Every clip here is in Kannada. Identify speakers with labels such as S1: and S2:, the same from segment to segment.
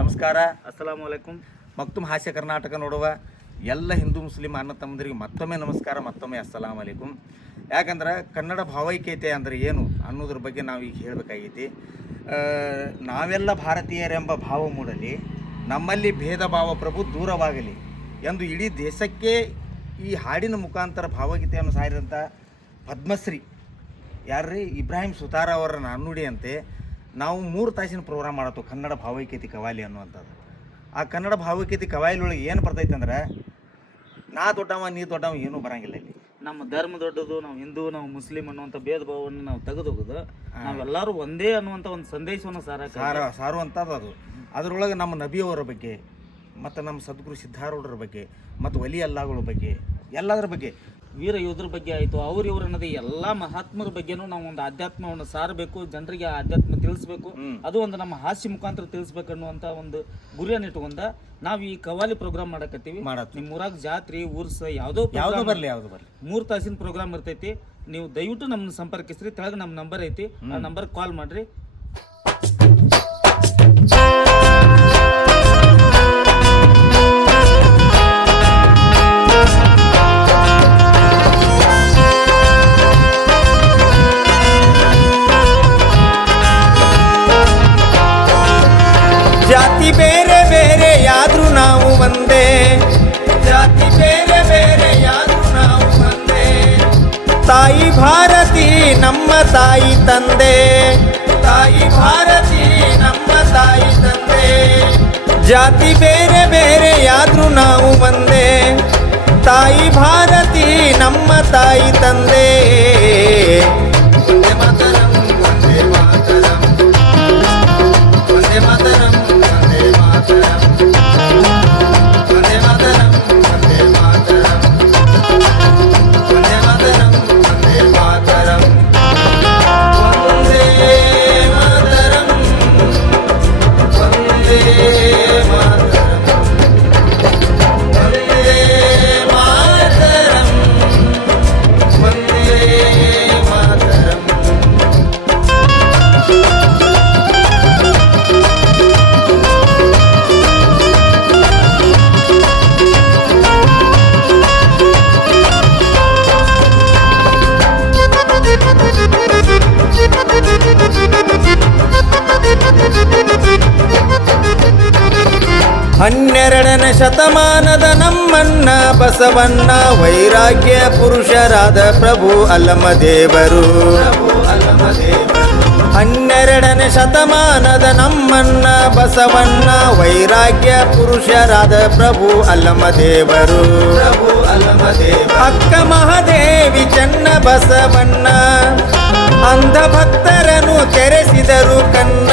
S1: ನಮಸ್ಕಾರ.
S2: ಅಸ್ಸಲಾಂ ವಲೈಕುಂ
S1: ಮಕ್ತುಮ್ ಹಾಸ್ಯ ಕರ್ನಾಟಕ ನೋಡುವ ಎಲ್ಲ ಹಿಂದೂ ಮುಸ್ಲಿಂ ಅನ್ನ ತಮ್ಮಂದಿರಿಗೆ ಮತ್ತೊಮ್ಮೆ ನಮಸ್ಕಾರ ಮತ್ತೊಮ್ಮೆ ಅಸ್ಸಲಾಂ ಅಲೈಕುಂ ಯಾಕಂದ್ರೆ ಕನ್ನಡ ಭಾವೈಕ್ಯತೆ ಅಂದರೆ ಏನು ಅನ್ನೋದ್ರ ಬಗ್ಗೆ ನಾವು ಈಗ ಹೇಳಬೇಕಾಗೈತಿ. ನಾವೆಲ್ಲ ಭಾರತೀಯರೆಂಬ ಭಾವ ಮೂಡಲಿ ನಮ್ಮಲ್ಲಿ ಭೇದ ಭಾವ ಪ್ರಭು ದೂರವಾಗಲಿ ಎಂದು ಇಡೀ ದೇಶಕ್ಕೆ ಈ ಹಾಡಿನ ಮುಖಾಂತರ ಭಾವಗೀತೆಯನ್ನು ಸಾರಿದಂಥ ಪದ್ಮಶ್ರೀ. ಯಾರ್ರೀ? ಇಬ್ರಾಹಿಂ ಸುತಾರ ಅವರ ನಾಣ್ಣುಡಿಯಂತೆ ನಾವು ಮೂರು ತಾಸಿನ ಪ್ರೋಗ್ರಾಮ್ ಮಾಡತ್ತು ಕನ್ನಡ ಭಾವೈಕ್ಯತೆ ಕವಾಲಿ ಅನ್ನುವಂಥದ್ದು. ಆ ಕನ್ನಡ ಭಾವೈಕ್ಯತೆ ಕವಾಲಿಯೊಳಗೆ ಏನು ಬರ್ತೈತೆ ಅಂದ್ರೆ ನಾ ದೊಡ್ಡವ ನೀ ದೊಡ್ಡವ ಏನೂ ಬರಂಗಿಲ್ಲ ಇಲ್ಲಿ.
S2: ನಮ್ಮ ಧರ್ಮ ದೊಡ್ಡದು ನಾವು ಹಿಂದೂ ನಾವು ಮುಸ್ಲಿಂ ಅನ್ನುವಂಥ ಭೇದ ಭಾವವನ್ನು ನಾವು ತೆಗೆದೋಗೋದು ನಾವೆಲ್ಲರೂ ಒಂದೇ ಅನ್ನುವಂಥ ಒಂದು ಸಂದೇಶವನ್ನು ಸಾರ
S1: ಸಾರ ಸಾರುವಂಥದ್ದು ಅದು. ಅದರೊಳಗೆ ನಮ್ಮ ನಬಿಯವರ ಬಗ್ಗೆ ಮತ್ತು ನಮ್ಮ ಸದ್ಗುರು ಸಿದ್ಧಾರೂಢರ ಬಗ್ಗೆ ಮತ್ತು ಒಲಿ ಅಲ್ಲಾಗಳ ಬಗ್ಗೆ ಎಲ್ಲದರ ಬಗ್ಗೆ.
S2: ವೀರ ಯೋಧರ ಬಗ್ಗೆ ಆಯಿತು ಅವ್ರು ಇವ್ರು ಅನ್ನೋದು ಎಲ್ಲ ಮಹಾತ್ಮರ ಬಗ್ಗೆನೂ ನಾವು ಒಂದು ಆಧ್ಯಾತ್ಮವನ್ನು ಸಾರಬೇಕು ಜನರಿಗೆ ಆಧ್ಯಾತ್ಮ ತಿಳಿಸ್ಬೇಕು. ಅದು ಒಂದು ನಮ್ಮ ಹಾಸ್ಯ ಮುಖಾಂತರ ತಿಳಿಸ್ಬೇಕು ಅನ್ನುವಂತ ಒಂದು ಗುರಿಯನ್ನು ಇಟ್ಕೊಂಡ ನಾವು ಈ ಕವಾಲಿ ಪ್ರೋಗ್ರಾಮ್ ಮಾಡಕತ್ತೀವಿ. ನಿಮ್ಮ ಊರಾಗ ಜಾತ್ರೆ ಊರ್ಸ ಯಾವುದೋ
S1: ಯಾವುದೋ ಬರಲಿ ಯಾವುದು ಬರಲಿ.
S2: ಮೂರು ತಾಸಿನ ಪ್ರೋಗ್ರಾಮ್ ಇರ್ತೈತಿ. ನೀವು ದಯವಿಟ್ಟು ನಮ್ಮನ್ನ ಸಂಪರ್ಕಿಸ್ರಿ ತೆಳಗ ನಮ್ಮ ನಂಬರ್ ಐತಿ. ಆ ನಂಬರ್ ಕಾಲ್ ಮಾಡ್ರಿ.
S1: ಜಾತಿ ಬೇರೆ ಬೇರೆ ಯಾದ್ರು ನಾವು ಒಂದೇ ಜಾತಿ ಬೇರೆ ಬೇರೆ ಯಾದ್ರು ನಾವು ಒಂದೇ ತಾಯಿ ಭಾರತಿ ನಮ್ಮ ತಾಯಿ ತಂದೆ ತಾಯಿ ಭಾರತಿ ನಮ್ಮ ತಾಯಿ ತಂದೆ ಜಾತಿ ಬೇರೆ ಬೇರೆ ಯಾದ್ರು ನಾವು ಒಂದೇ ತಾಯಿ ಭಾರತಿ ನಮ್ಮ ತಾಯಿ ತಂದೆ ವಂದೇ ಮಾತರಂ, ಶತಮಾನದ ನಮ್ಮನ್ನ ಬಸವಣ್ಣ, ವೈರಾಗ್ಯ ಪುರುಷರಾದ ಪ್ರಭು ಅಲ್ಲಮದೇವರು ಹನ್ನೆರಡನೇ ಶತಮಾನದ ನಮ್ಮನ್ನ ಬಸವಣ್ಣ, ವೈರಾಗ್ಯ ಪುರುಷರಾದ ಪ್ರಭು ಅಲ್ಲಮದೇವರು ಅಕ್ಕ ಮಹಾದೇವಿ ಚನ್ನ ಬಸವಣ್ಣ, ಅಂಧ ಭಕ್ತರನ್ನು ತೆರೆಸಿದರು ಕನ್ನ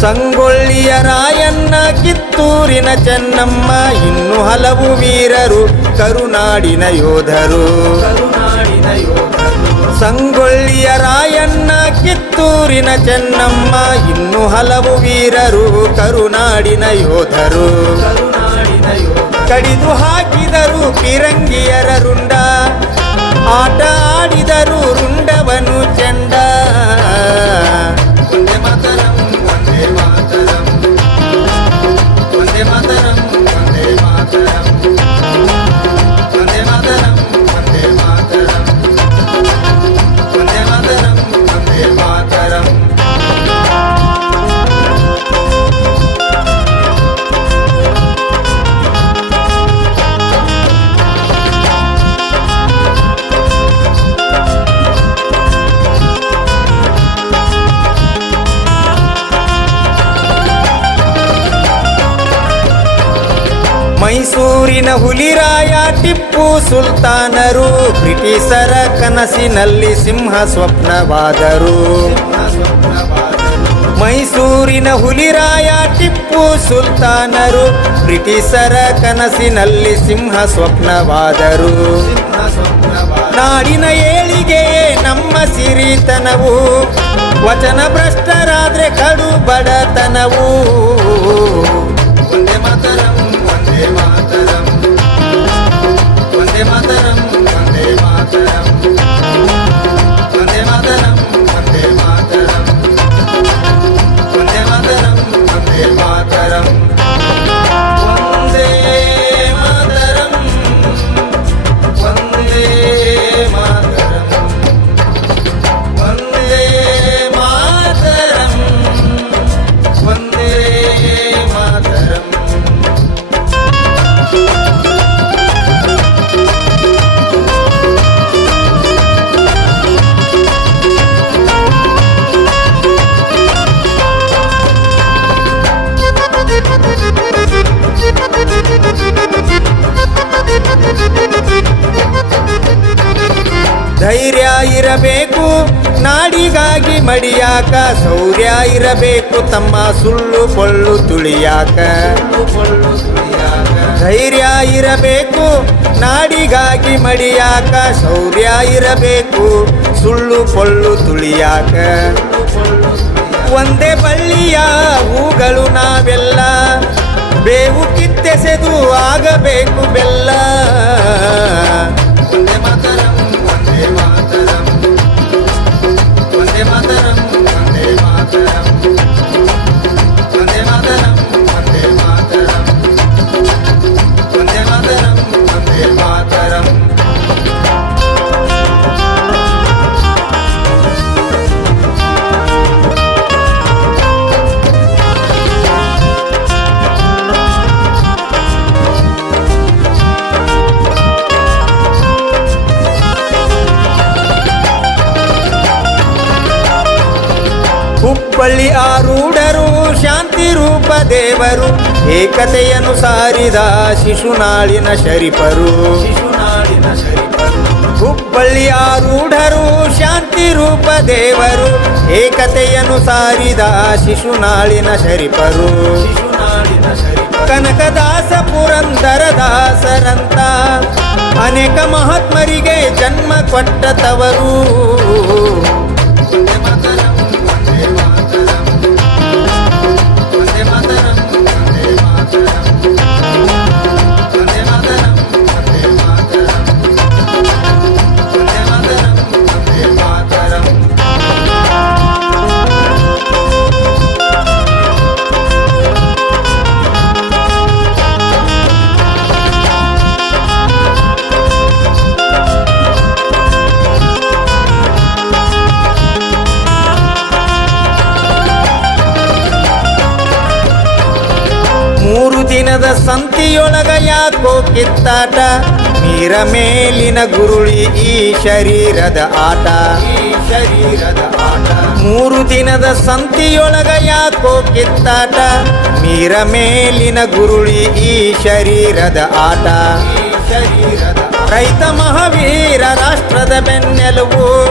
S1: ಸಂಗೊಳ್ಳಿಯ ರಾಯಣ್ಣ, ಕಿತ್ತೂರಿನ ಚೆನ್ನಮ್ಮ, ಇನ್ನು ಹಲವು ವೀರರು, ಕರುನಾಡಿನ ಯೋಧರು. ಸಂಗೊಳ್ಳಿಯ ರಾಯಣ್ಣ, ಕಿತ್ತೂರಿನ ಚೆನ್ನಮ್ಮ, ಇನ್ನು ಹಲವು ವೀರರು, ಕರುನಾಡಿನ ಯೋಧರು. ಕಡಿದು ಹಾಕಿದರು ಪಿರಂಗಿಯರ ರುಂಡ, ಆಟ ಆಡಿದರು ರುಂಡವನು ಚೆಂಡ. ಹುಲಿರಾಯ ಟಿಪ್ಪು ಸುಲ್ತಾನರು, ಬ್ರಿಟಿಷರ ಕನಸಿನಲ್ಲಿ ಸಿಂಹ ಸ್ವಪ್ನವಾದರು. ಮೈಸೂರಿನ ಹುಲಿರಾಯ ಟಿಪ್ಪು ಸುಲ್ತಾನರು, ಬ್ರಿಟಿಷರ ಕನಸಿನಲ್ಲಿ ಸಿಂಹ ಸ್ವಪ್ನವಾದರು. ನಾಡಿನ ಏಳಿಗೆಯೇ ನಮ್ಮ ಸಿರಿತನವು ವಚನ ಭ್ರಷ್ಟರಾದ್ರೆ ಕಡು ಬಡತನವು. ಮಾತರಂ వందే మాతరం ಇರಬೇಕು. ನಾಡಿಗಾಗಿ ಮಡಿಯಾಕ ಸೌರ್ಯ ಇರಬೇಕು. ತಮ್ಮ ಸುಳ್ಳು ಪೊಳ್ಳು ತುಳಿಯಾಕ. ಧೈರ್ಯ ಇರಬೇಕು. ನಾಡಿಗಾಗಿ ಮಡಿಯಾಕ ಶೌರ್ಯ ಇರಬೇಕು. ಸುಳ್ಳು ಪೊಳ್ಳು ತುಳಿಯಾಕ. ಒಂದೇ ಬಳ್ಳಿಯ ಹೂಗಳು ನಾವೆಲ್ಲ. ಬೇವು ಕಿತ್ತೆಸೆದು ಆಗಬೇಕು ಬೆಲ್ಲ. ಆರೂಢರು ಶಾಂತಿ ರೂಪ ದೇವರು, ಏಕತೆಯನ್ನು ಸಾರಿದ ಶಿಶುನಾಳಿನ ಶರೀಫರು. ಶಿಶುನಾಳಿನ ಶರೀಫರು ಹುಬ್ಬಳ್ಳಿಯ ರೂಢರು ಶಾಂತಿ ರೂಪ ದೇವರು, ಏಕತೆಯನ್ನು ಸಾರಿದ ಶಿಶುನಾಳಿನ ಶರೀಫರು. ಕನಕದಾಸ ಪುರಂದರ ದಾಸರಂತ ಅನೇಕ ಮಹಾತ್ಮರಿಗೆ ಜನ್ಮ ಕೊಟ್ಟ ತವರು. ಯಾಕೋ ಕಿತ್ತಾಟ. ನೀರ ಮೇಲಿನ ಗುರುಳಿ ಈ ಶರೀರದ ಆಟ. ಈ ಶರೀರದ ಆಟ. ಮೂರು ದಿನದ ಸಂತಿಯೊಳಗ ಯಾಕೋ ಕಿತ್ತಾಟ. ನೀರ ಮೇಲಿನ ಗುರುಳಿ ಈ ಶರೀರದ ಆಟ. ಈ ಶರೀರದ ರೈತ ಮಹಾವೀರ ರಾಷ್ಟ್ರದ ಬೆನ್ನೆಲುಬು.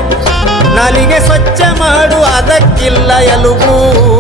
S1: ನಾಲಿಗೆ ಸ್ವಚ್ಛ ಮಾಡು ಅದಕ್ಕಿಲ್ಲ ಎಲುಬು.